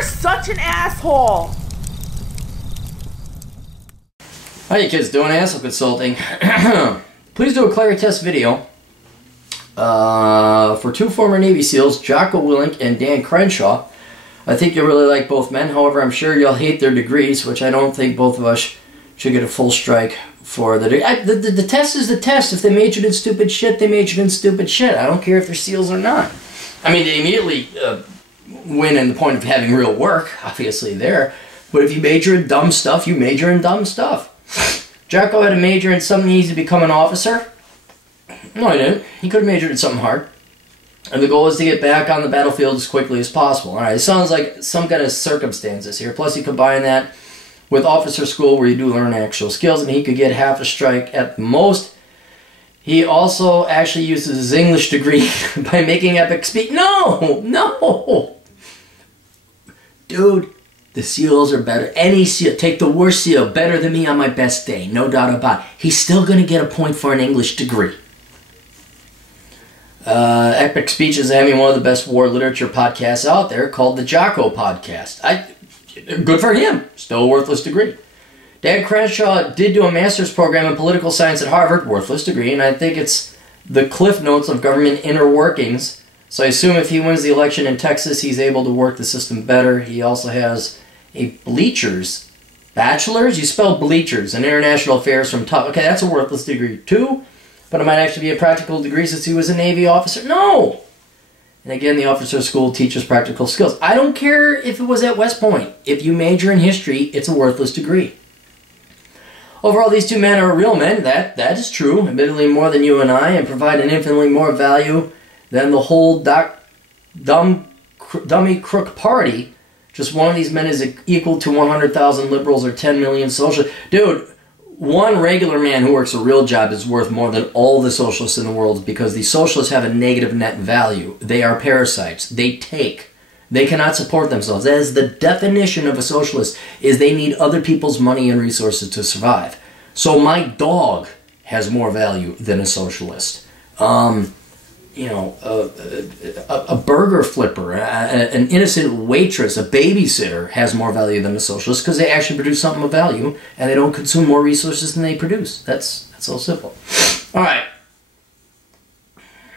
You're such an asshole. How you kids doing? Asshole Consulting. Please do a Clarey test video for two former Navy SEALs, Jocko Willink and Dan Crenshaw. I think you'll really like both men. However, I'm sure you'll hate their degrees, which I don't think both of us should get a full strike for. The test is the test. If they majored in stupid shit, they majored in stupid shit. I don't care if they're SEALs or not. I mean, they immediately win in the point of having real work, obviously, there. But if you major in dumb stuff, you major in dumb stuff. Jocko had a major in something easy to become an officer. No, he didn't. He could have majored in something hard. And the goal is to get back on the battlefield as quickly as possible. Alright, it sounds like some kind of circumstances here. Plus, you combine that with officer school where you do learn actual skills, and he could get half a strike at the most. He also actually uses his English degree by making epic speech. No! No! Dude, the SEALs are better. Any SEAL, take the worst SEAL, better than me on my best day. No doubt about it. He's still going to get a point for an English degree. Epic Speech is having one of the best war literature podcasts out there called the Jocko Podcast. Good for him. Still a worthless degree. Dan Crenshaw did do a master's program in political science at Harvard. Worthless degree. And I think it's the cliff notes of government inner workings. So I assume if he wins the election in Texas, he's able to work the system better. He also has a Bleachers. Bachelor's? You spelled Bleachers in International Affairs from top. Okay, that's a worthless degree too. But it might actually be a practical degree since he was a Navy officer. No! And again, the officer school teaches practical skills. I don't care if it was at West Point. If you major in history, it's a worthless degree. Overall, these two men are real men. That is true. Admittedly more than you and I, and provide an infinitely more value than the whole dummy crook party. Just one of these men is equal to 100,000 liberals or 10 million socialists. Dude, one regular man who works a real job is worth more than all the socialists in the world because the socialists have a negative net value. They are parasites. They take. They cannot support themselves. That is the definition of a socialist, is they need other people's money and resources to survive. So my dog has more value than a socialist. A burger flipper, an innocent waitress, a babysitter has more value than a socialist because they actually produce something of value and they don't consume more resources than they produce. That's so simple. All right.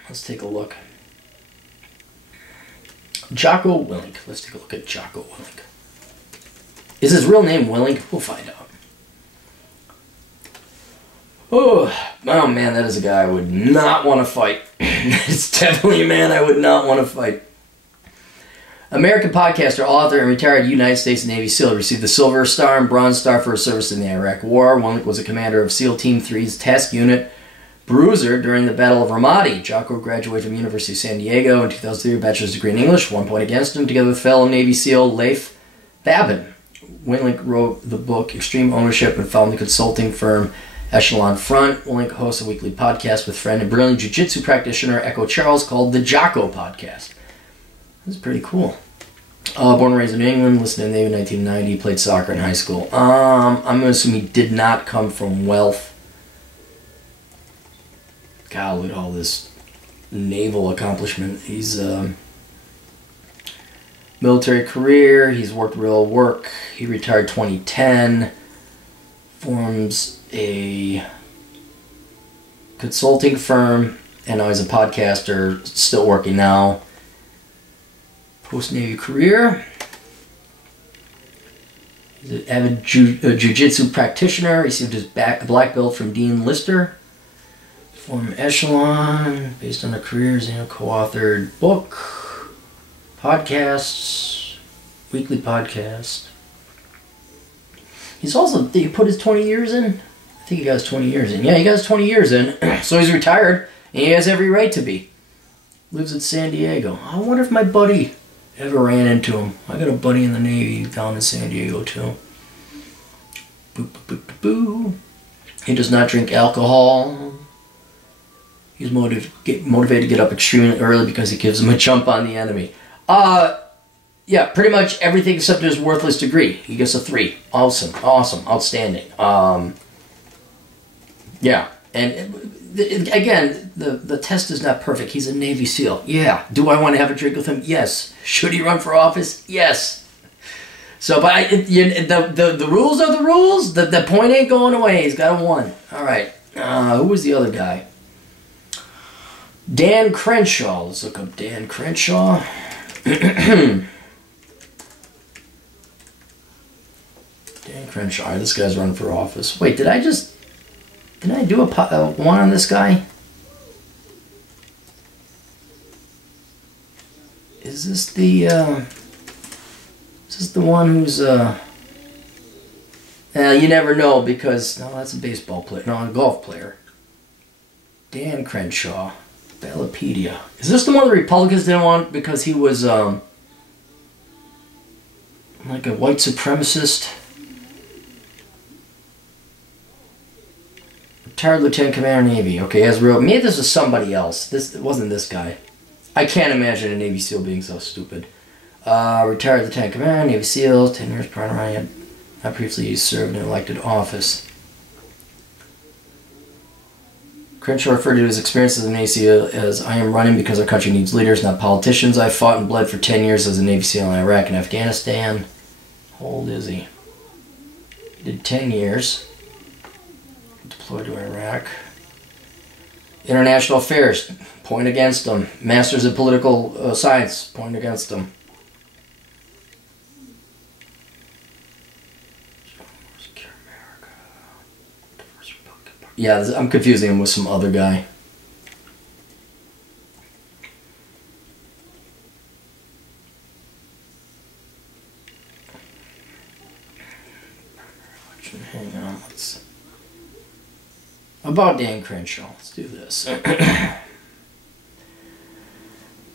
Let's take a look. Jocko Willink. Let's take a look at Jocko Willink. Is his real name Willink? We'll find out. Oh man, that is a guy I would not want to fight. It's definitely a man I would not want to fight. American podcaster, author, and retired United States Navy SEAL. Received the Silver Star and Bronze Star for his service in the Iraq War. Willink was a commander of SEAL Team 3's task unit Bruiser during the Battle of Ramadi. Jocko graduated from University of San Diego in 2003, a bachelor's degree in English, 1 point against him, together with fellow Navy SEAL Leif Babin. Willink wrote the book Extreme Ownership and founded the consulting firm Echelon Front. Willink hosts a weekly podcast with friend and brilliant jiu-jitsu practitioner Echo Charles called the Jocko Podcast. This is pretty cool. Born and raised in England, listed in the Navy in 1990, played soccer in high school. I'm going to assume he did not come from wealth. God, look at all this naval accomplishment. He's military career, he's worked real work. He retired 2010, forms a consulting firm, and now he's a podcaster, still working now. Post-Navy career. He's an avid jiu-jitsu practitioner, received his black belt from Dean Lister. Formed Echelon, based on their careers, co-authored book, podcasts, weekly podcast. He's also, did he put his 20 years in? I think he got his 20 years in. Yeah, he got his 20 years in. So he's retired, and he has every right to be. Lives in San Diego. I wonder if my buddy ever ran into him. I got a buddy in the Navy down in San Diego, too. Boo, boo, boo, boo. He does not drink alcohol. He's motivated to get up extremely early because it gives him a jump on the enemy. Yeah, pretty much everything except his worthless degree. He gets a 3. Awesome, outstanding. Yeah, and again, the test is not perfect. He's a Navy SEAL. Yeah. Do I want to have a drink with him? Yes. Should he run for office? Yes. So, but the rules are the rules. The point ain't going away. He's got a 1. All right. Who was the other guy? Dan Crenshaw. Let's look up Dan Crenshaw. Dan Crenshaw. All right, this guy's running for office. Wait, did I do a 1 on this guy? Is this the one who's you never know because no, that's a baseball player, no, a golf player. Dan Crenshaw, Ballotpedia. Is this the one the Republicans didn't want because he was like a white supremacist? Retired Lieutenant Commander Navy. Okay, as real. Maybe this was somebody else. It wasn't this guy. I can't imagine a Navy SEAL being so stupid. Retired Lieutenant Commander, Navy SEALs, 10 years prior to running. I previously served in an elected office. Crenshaw referred to his experiences as a Navy SEAL as, I am running because our country needs leaders, not politicians. I fought and bled for 10 years as a Navy SEAL in Iraq and Afghanistan. How old is he? He did 10 years. Deployed to Iraq. International affairs. Point against him. Masters of political science. Point against him. Yeah, I'm confusing him with some other guy. Hang on. About Dan Crenshaw. Let's do this.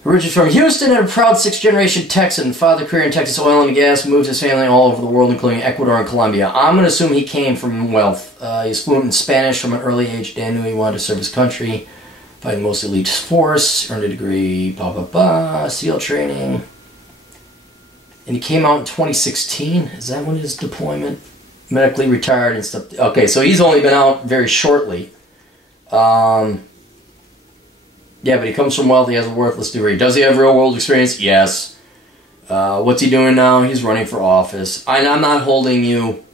Originated from Houston and a proud 6th-generation Texan, father career in Texas oil and gas, moved his family all over the world, including Ecuador and Colombia. I'm going to assume he came from wealth. He's fluent in Spanish from an early age. Dan knew he wanted to serve his country, fighting most elite force, earned a degree, SEAL training. And he came out in 2016. Is that when his deployment? Medically retired and stuff. Okay, so he's only been out very shortly. Yeah, but he comes from wealth. He has a worthless degree. Does he have real-world experience? Yes. What's he doing now? He's running for office. I'm not holding you.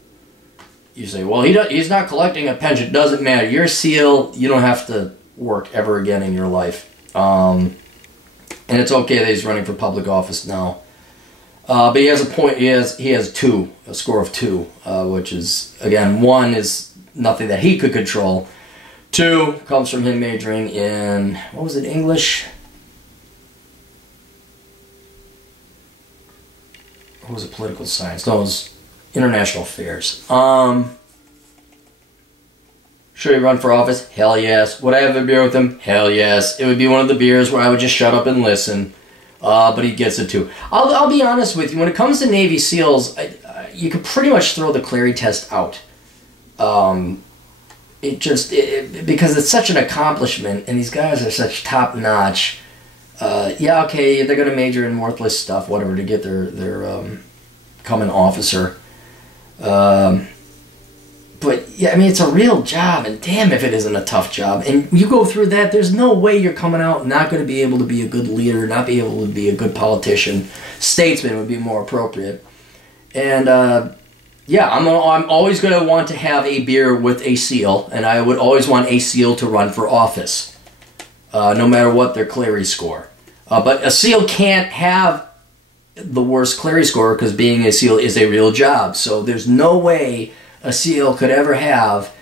You say, well, he's not collecting a pension. Doesn't matter. You're a SEAL. You don't have to work ever again in your life. And it's okay that he's running for public office now. But he has a point. He has a score of 2, which is, again, 1 is nothing that he could control. 2 comes from him majoring in, what was it, English? Or was it political science? No, it was international affairs. Should he run for office? Hell yes. Would I have a beer with him? Hell yes. It would be one of the beers where I would just shut up and listen. But he gets it too. I'll be honest with you. When it comes to Navy SEALs, you could pretty much throw the Clarey test out. Because it's such an accomplishment, and these guys are such top notch. Yeah, okay, they're gonna major in worthless stuff, whatever, to get their become an officer. But yeah, I mean, it's a real job, and damn if it isn't a tough job. And you go through that, there's no way you're coming out not going to be able to be a good leader, not be able to be a good politician. Statesman would be more appropriate. And yeah, I'm always going to want to have a beer with a SEAL, and I would always want a SEAL to run for office, no matter what their Clarey score. But a SEAL can't have the worst Clarey score because being a SEAL is a real job. So there's no way a SEAL could ever have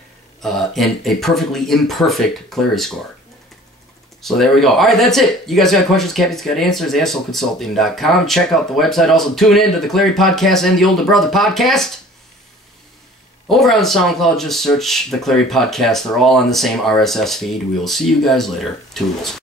a perfectly imperfect Clarey score. So there we go. All right, that's it. You guys got questions? Cappy's got answers. AssholeConsulting.com. Check out the website. Also, tune in to the Clarey Podcast and the Older Brother Podcast. Over on SoundCloud, just search the Clarey Podcast. They're all on the same RSS feed. We will see you guys later. Toodles.